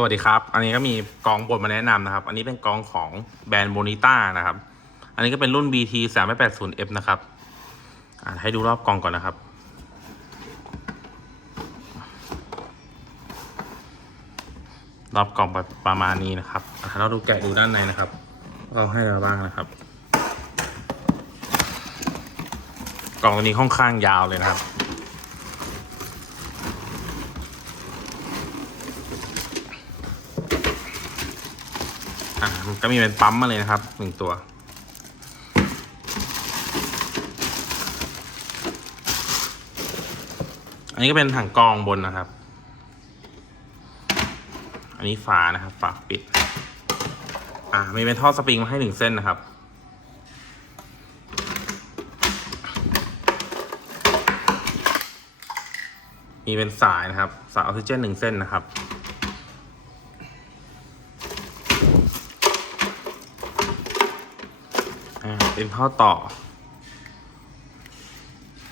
สวัสดีครับ อันนี้ก็มีกองบทมาแนะนำนะครับ อันนี้เป็นกองของแบรนด์โมนิต้านะครับ อันนี้ก็เป็นรุ่น BT 3 8 0 F นะครับ ให้ดูรอบกองก่อนนะครับ รอบกล่องประมาณนี้นะครับอะเราดูแกะดูด้านในนะครับเราให้อะไรบ้างนะครับ กล่องตัวนี้ค่อนข้างยาวเลยนะครับ อะก็มีเป็นปั๊มมาเลยนะครับหนึ่งตัว อันนี้ก็เป็นถังกรองบนนะครับ อันนี้ฝานะครับฝาปิด อ่ามีเป็นท่อสปริงมาให้หนึ่งเส้นนะครับมีเป็นสายนะครับ สายออกซิเจนหนึ่งเส้นนะครับ เป็นท่อต่อ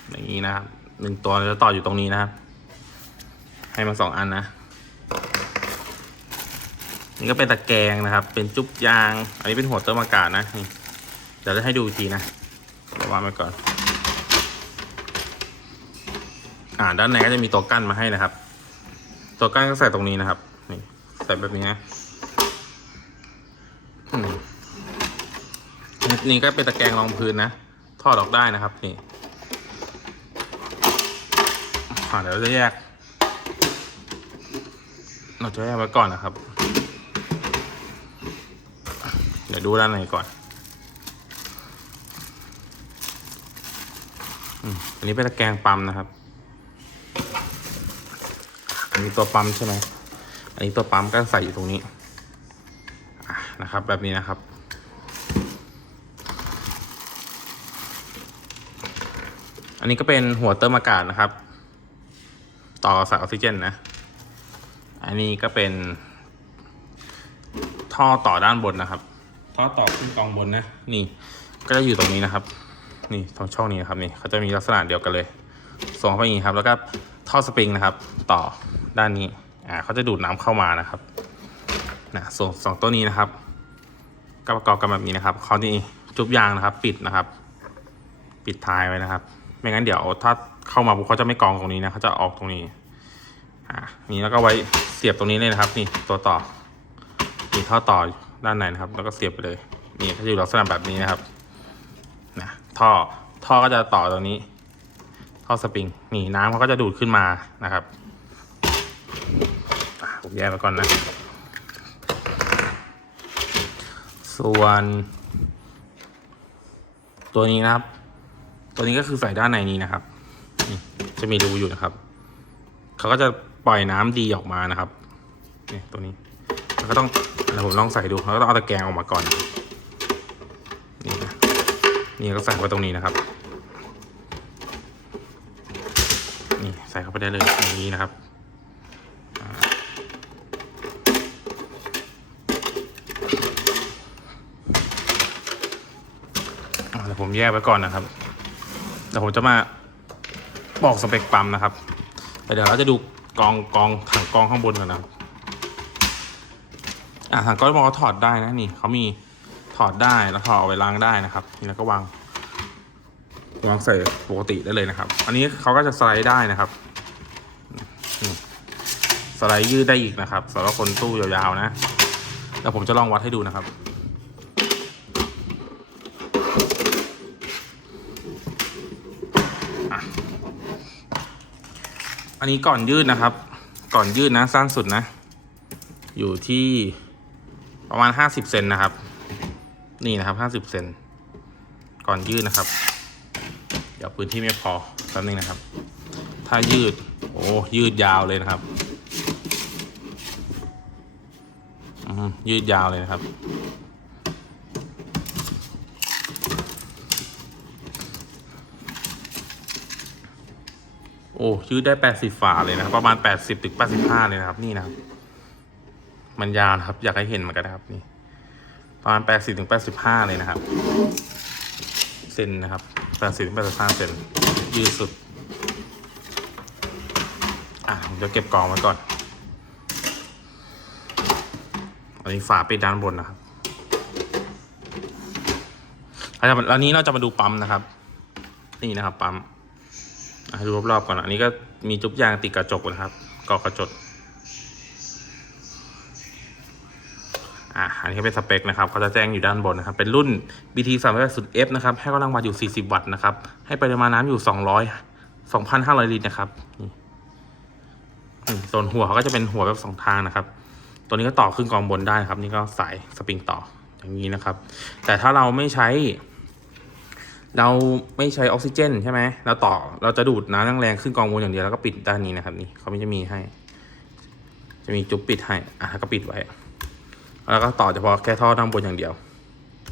อย่างนี้นะครับหนึ่งตัวจะต่ออยู่ตรงนี้นะครับ ให้มาสองอันนะ นี่ก็เป็นตะแกรงนะครับ เป็นจุ๊บยาง อันนี้เป็นหัวเติมอากาศนะนี่เดี๋ยวจะให้ดูทีนะเดี๋ยววางไว้ก่อน อ่าด้านในก็จะมีตัวกั้นมาให้นะครับ ตัวกั้นก็ใส่ตรงนี้นะครับ นี่ใส่แบบนี้นะ นี่ก็เป็นตะแกรงรองพื้นนะทอดออกได้นะครับนี่อ่าเดี๋ยวเราจะแยก เราจะแยกไว้ก่อนนะครับ เดี๋ยวดูด้านในก่อนอันนี้เป็นตะแกรงปั๊มนะครับอันนี้ตัวปั๊มใช่ไหมอันนี้ตัวปั๊มก็ใส่อยู่ตรงนี้นะครับ แบบนี้นะครับ นนี้ก็เป็นหัวเติมอากาศนะครับ ต่อสายออกซิเจนนะ อันนี้ก็เป็น ท่อต่อด้านบนนะครับ ท่อต่อขึ้นกองบนนะ นี่ ก็จะอยู่ตรงนี้นะครับ นี่ตรงช่องนี้นะครับนี่เขาจะมีลักษณะเดียวกันเลย ส่งเข้าไปอย่างนี้ครับ แล้วก็ท่อสปริงนะครับ ต่อด้านนี้ อ่าเขาจะดูดน้ำเข้ามานะครับ นะส่วนสองตัวนี้นะครับก็ประกอบกันแบบนี้นะครับเขาที่จุบยางนะครับ ปิดนะครับ ปิดท้ายไว้นะครับ ไม่งั้นเดี๋ยวถ้าเข้ามาปุ๊บเขาจะไม่กองตรงนี้นะเขาจะออกตรงนี้ อ่านี่แล้วก็ไว้เสียบตรงนี้เลยนะครับ นี่ตัวต่อมีท่อต่อด้านในนะครับ แล้วก็เสียบไปเลย นี่ก็จะอยู่ลักษณะแบบนี้นะครับนะท่อท่อก็จะต่อตรงนี้ ท่อสปริง นี่น้ำเขาก็จะดูดขึ้นมานะครับผมแยกไว้ก่อนนะ ส่วน ตัวนี้นะครับ ตัวนี้ก็คือใส่ด้านในนี้นะครับจะมีรูอยู่นะครับ เขาก็จะปล่อยน้ำดีออกมานะครับนี่ตัวนี้แล้วก็ต้องเดี๋ยวผมลองใส่ดูแล้วก็ต้องเอาตะแกรงออกมาก่อน นี่นะนี่ก็ใส่เข้าไปตรงนี้นะครับ นี่ใส่เข้าไปได้เลยอย่างนี้นะครับเดี๋ยวผมแยกไว้ก่อนนะครับ ดี๋ยวผมจะมาบอกสเปคปั๊มนะครับแต่เดี๋ยวเราจะดูกองกองถังกองข้างบนก่อนนะครับอ่าถังก้อนมอถอดได้นะนี่เขามีถอดได้แล้วถอดเอาไว้ล้างได้นะครับ นี่แล้วก็วางวางใส่ปกติได้เลยนะครับ อันนี้เขาก็จะสไลด์ได้นะครับสไลด์ยืดได้อีกนะครับสำหรับคนตู้ยาวๆนะแล้วผมจะลองวัดให้ดูนะครับ อันนี้ก่อนยืดนะครับ ก่อนยืดนะสั้นสุดนะ อยู่ที่ประมาณห้าสิบเซนนะครับ นี่นะครับห้าสิบเซนก่อนยืดนะครับ เดี๋ยวพื้นที่ไม่พอแป๊บนึงนะครับ ถ้ายืด โอ้ยืดยาวเลยนะครับยืดยาวเลยนะครับ โอ้ยืดได้แปดสิบฝาเลยนะครับ ประมาณแปดสิบถึงแปดสิบห้าเลยนะครับ นี่นะครับ มันยาวนะครับ อยากให้เห็นเหมือนกันนะครับ นี่ ประมาณแปดสิบถึงแปดสิบห้าเลยนะครับเซนนะครับแปดสิบถึงแปดสิบห้าเซนยืดสุด อะผมจะเก็บกองไว้ก่อน อันนี้ฝาปิดด้านบนนะครับแล้วนี้เราจะมาดูปั๊มนะครับ นี่นะครับปั๊ม ดูรอบๆก่อนอันนี้ก็มีจุ๊บยางติดกระจกนะครับกอกระจกอะอันนี้ก็เป็นสเปคนะครับเขาจะแจ้งอยู่ด้านบนนะครับ เป็นรุ่น BT 3 8 0 F นะครับ ให้กำลังวัตต์อยู่ 40 วัตต์นะครับ ให้ปริมาณน้ำอยู่ 200 2,500 ลิตรนะครับนี่อืมส่วนหัวเขาก็จะเป็นหัวแบบสองทางนะครับ ตัวนี้ก็ต่อขึ้นกองบนได้ครับ นี่ก็สายสปริงต่ออย่างนี้นะครับ แต่ถ้าเราไม่ใช้ เราไม่ใช้ออกซิเจนใช่ไหมเราต่อเราจะดูดน้ำแรงขึ้นกองบนอย่างเดียวแล้วก็ปิดด้านนี้นะครับนี่เขาไม่จะมีให้ จะมีจุ๊บปิดให้อะแล้วก็ปิดไว้ แล้วก็ต่อเฉพาะแค่ท่อด้านบนอย่างเดียว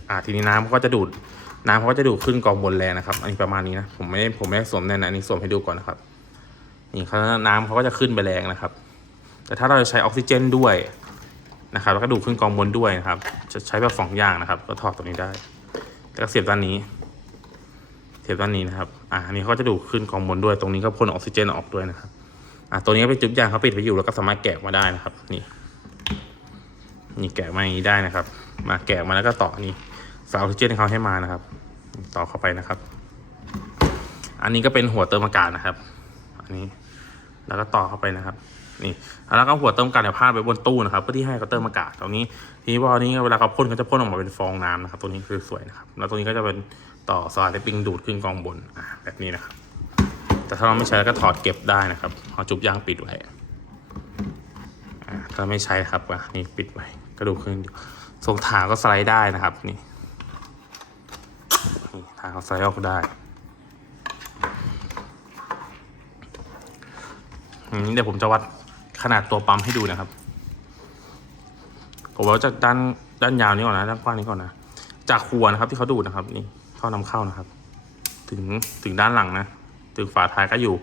อ่าทีนี้น้ำเขาก็จะดูดน้ำเขาก็จะดูดขึ้นกองบนแรงนะครับ อันนี้ประมาณนี้นะผมไม่ได้ผมไม่ได้สวมแน่นนะอันนี้สวมให้ดูก่อนนะครับนี่เขาน้ำเขาก็จะขึ้นไปแรงนะครับ แต่ถ้าเราจะใช้ออกซิเจนด้วยนะครับแล้วก็ดูดขึ้นกองบนด้วยนะครับ จะใช้แบบสองอย่างนะครับ ก็ถอดตัวนี้ได้แล้วก็เสียบด้านนี้ เสียบด้านนี้นะครับ อ่านี้เขาจะดูดขึ้นกองบนด้วย ตรงนี้ก็พ่นออกซิเจนออกด้วยนะครับ อ่าตัวนี้ก็เป็นจุ๊บยางเขาปิดไว้อยู่แล้วก็สามารถแกะมาได้นะครับ นี่ นี่แกะมาอย่างนี้ได้นะครับ มาแกะมาแล้วก็ต่อนี่ฝาออกซิเจนเขาให้มานะครับ ต่อเข้าไปนะครับ อันนี้ก็เป็นหัวเติมอากาศนะครับ อันนี้ แล้วก็ต่อเข้าไปนะครับ นี่แล้วก็หัวเติมอากาศเนี่ยพาดไว้บนตู้นะครับเพื่อที่ให้เขาเติมอากาศตรงนี้ทีนี้พอนี้เวลาเขาพ่นเขาจะพ่นออกมาเป็นฟองน้ำนะครับตัวนี้คือสวยนะครับแล้วตัวนี้ก็จะเป็นต่อสายสปริงดูดขึ้นกองบนอ่าแบบนี้นะครับ แต่ถ้าเราไม่ใช้ก็ถอดเก็บได้นะครับเอาจุบยางปิดไว้ถ้าไม่ใช้ครับอะนี่ปิดไว้กระดูกขึ้นทรงขาก็สไลด์ได้นะครับนี่นี่ขาเขาสไลด์ออกได้เดี๋ยวผมจะวัด ขนาดตัวปั๊มให้ดูนะครับ ผมว่าจากด้านด้านยาวนี้ก่อนนะด้านกว้างนี้ก่อนนะจากหัวนะครับที่เขาดูดนะครับนี่เข้านำเข้านะครับ ถึงถึงด้านหลังนะถึงฝาท้ายก็อยู่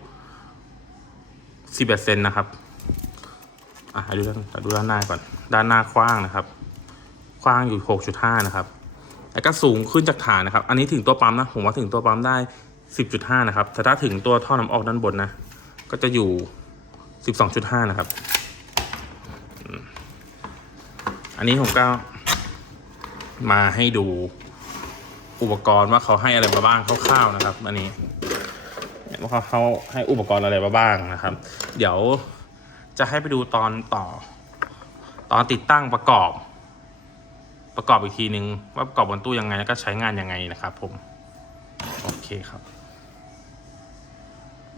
สิบเอ็ดเซนนะครับอะดูด้านดูด้านหน้าก่อน ด้านหน้ากว้างนะครับกว้างอยู่ 6.5 นะครับ แล้วก็สูงขึ้นจากฐานนะครับ อันนี้ถึงตัวปั๊มนะ ผมว่าถึงตัวปั๊มได้ 10.5 นะครับ แต่ถ้าถึงตัวท่อน้ำออกด้านบนนะ ก็จะอยู่ 12.5นะครับ อันนี้ผมก็มาให้ดูอุปกรณ์ว่าเขาให้อะไรมาบ้างคร่าวๆนะครับ อันนี้ว่าเขาเขาให้อุปกรณ์อะไรมาบ้างนะครับ เดี๋ยวจะให้ไปดูตอนต่อ ตอนติดตั้งประกอบ ประกอบอีกทีนึง ว่าประกอบบนตู้ยังไงแล้วก็ใช้งานยังไงนะครับ ผม โอเคครับ